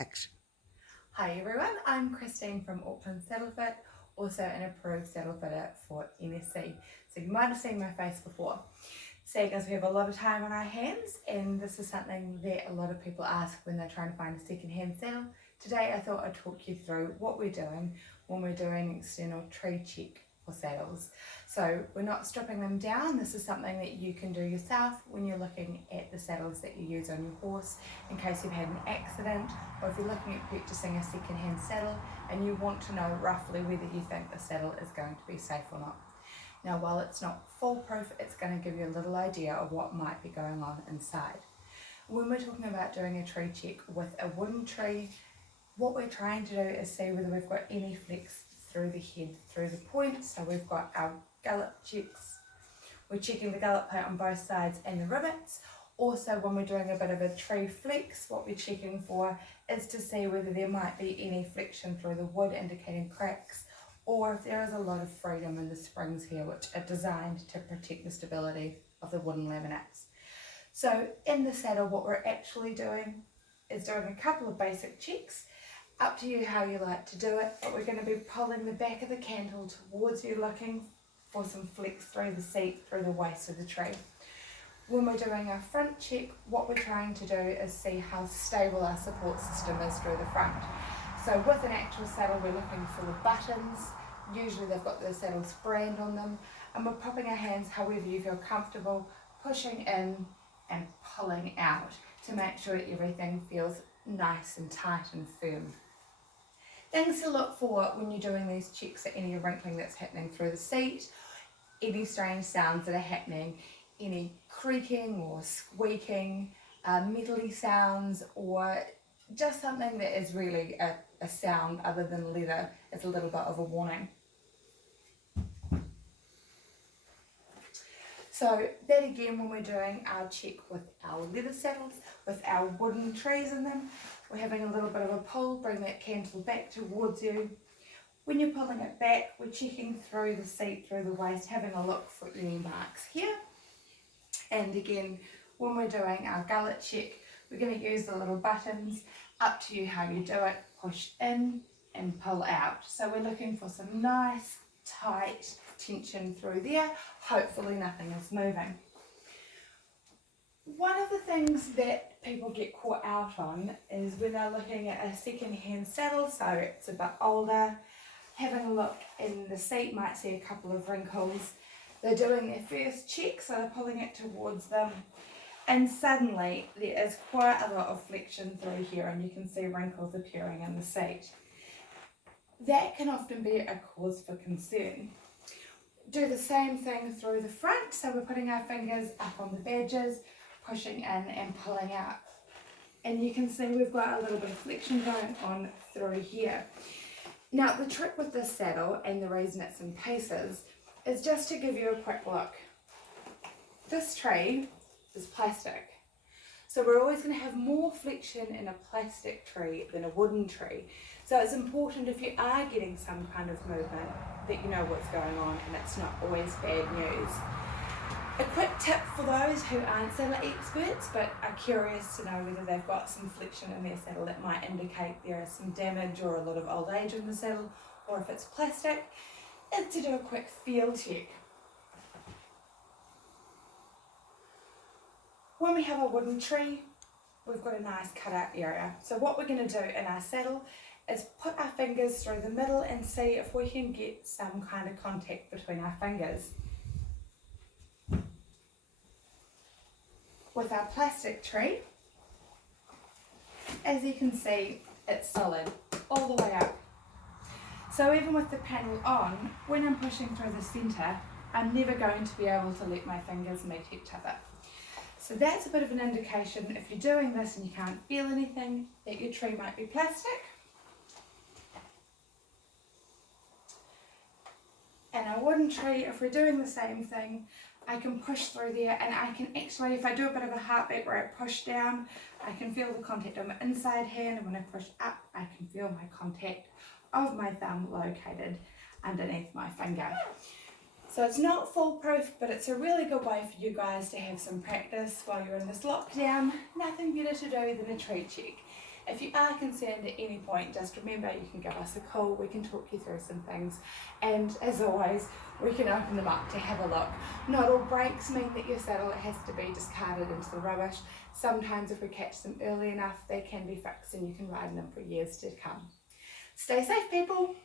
Action. Hi everyone, I'm Christine from Auckland Saddle Fit, also an approved saddle fitter for NSC. So you might have seen my face before. Seeing as we have a lot of time on our hands, and this is something that a lot of people ask when they're trying to find a second-hand saddle, today I thought I'd talk you through what we're doing when we're doing an external tree check for saddles. So we're not stripping them down. This is something that you can do yourself when you're looking at the saddles that you use on your horse in case you've had an accident, or if you're looking at purchasing a second-hand saddle and you want to know roughly whether you think the saddle is going to be safe or not. Now, while it's not foolproof, it's going to give you a little idea of what might be going on inside. When we're talking about doing a tree check with a wooden tree, what we're trying to do is see whether we've got any flex through the head, through the point. So we've got our gallop checks. We're checking the gallop plate on both sides and the rivets. Also, when we're doing a bit of a tree flex, what we're checking for is to see whether there might be any flexion through the wood indicating cracks, or if there is a lot of freedom in the springs here, which are designed to protect the stability of the wooden laminates. So in the saddle, what we're actually doing is doing a couple of basic checks. Up to you how you like to do it, but we're going to be pulling the back of the cantle towards you, looking for some flex through the seat, through the waist of the tree. When we're doing our front check, what we're trying to do is see how stable our support system is through the front. So with an actual saddle, we're looking for the buttons. Usually they've got the saddle's brand on them, and we're popping our hands however you feel comfortable, pushing in and pulling out to make sure everything feels nice and tight and firm. Things to look for when you're doing these checks are any wrinkling that's happening through the seat, any strange sounds that are happening, any creaking or squeaking, metally sounds, or just something that is really a sound other than leather is a little bit of a warning. So that again, when we're doing our check with our leather saddles, with our wooden trees in them, we're having a little bit of a pull, bring that cantle back towards you. When you're pulling it back, we're checking through the seat, through the waist, having a look for any marks here. And again, when we're doing our gullet check, we're going to use the little buttons. Up to you how you do it. Push in and pull out. So we're looking for some nice, tight tension through there. Hopefully nothing is moving. One of the things that people get caught out on is when they're looking at a second-hand saddle, so it's a bit older, having a look in the seat, might see a couple of wrinkles. They're doing their first check, so they're pulling it towards them, and suddenly there is quite a lot of flexion through here, and you can see wrinkles appearing in the seat. That can often be a cause for concern. Do the same thing through the front, so we're putting our fingers up on the badges, pushing in and pulling out. And you can see we've got a little bit of flexion going on through here. Now the trick with this saddle, and the reason it's in pieces, is just to give you a quick look. This tree is plastic. So we're always going to have more flexion in a plastic tree than a wooden tree. So it's important, if you are getting some kind of movement, that you know what's going on, and it's not always bad news. A quick tip for those who aren't saddle experts but are curious to know whether they've got some flexion in their saddle that might indicate there is some damage or a lot of old age in the saddle, or if it's plastic, is to do a quick feel check. When we have a wooden tree, we've got a nice cutout area. So what we're going to do in our saddle is put our fingers through the middle and see if we can get some kind of contact between our fingers. With our plastic tree, as you can see, it's solid all the way up. So even with the panel on, when I'm pushing through the centre, I'm never going to be able to let my fingers meet each other. So that's a bit of an indication, if you're doing this and you can't feel anything, that your tree might be plastic. And a wooden tree, if we're doing the same thing, I can push through there, and I can actually, if I do a bit of a heartbeat where I push down, I can feel the contact on my inside hand, and when I push up, I can feel my contact of my thumb located underneath my finger. So it's not foolproof, but it's a really good way for you guys to have some practice while you're in this lockdown. Nothing better to do than a tree check. If you are concerned at any point, just remember you can give us a call, we can talk you through some things, and as always, we can open them up to have a look. Not all breaks mean that your saddle has to be discarded into the rubbish. Sometimes if we catch them early enough, they can be fixed and you can ride them for years to come. Stay safe, people.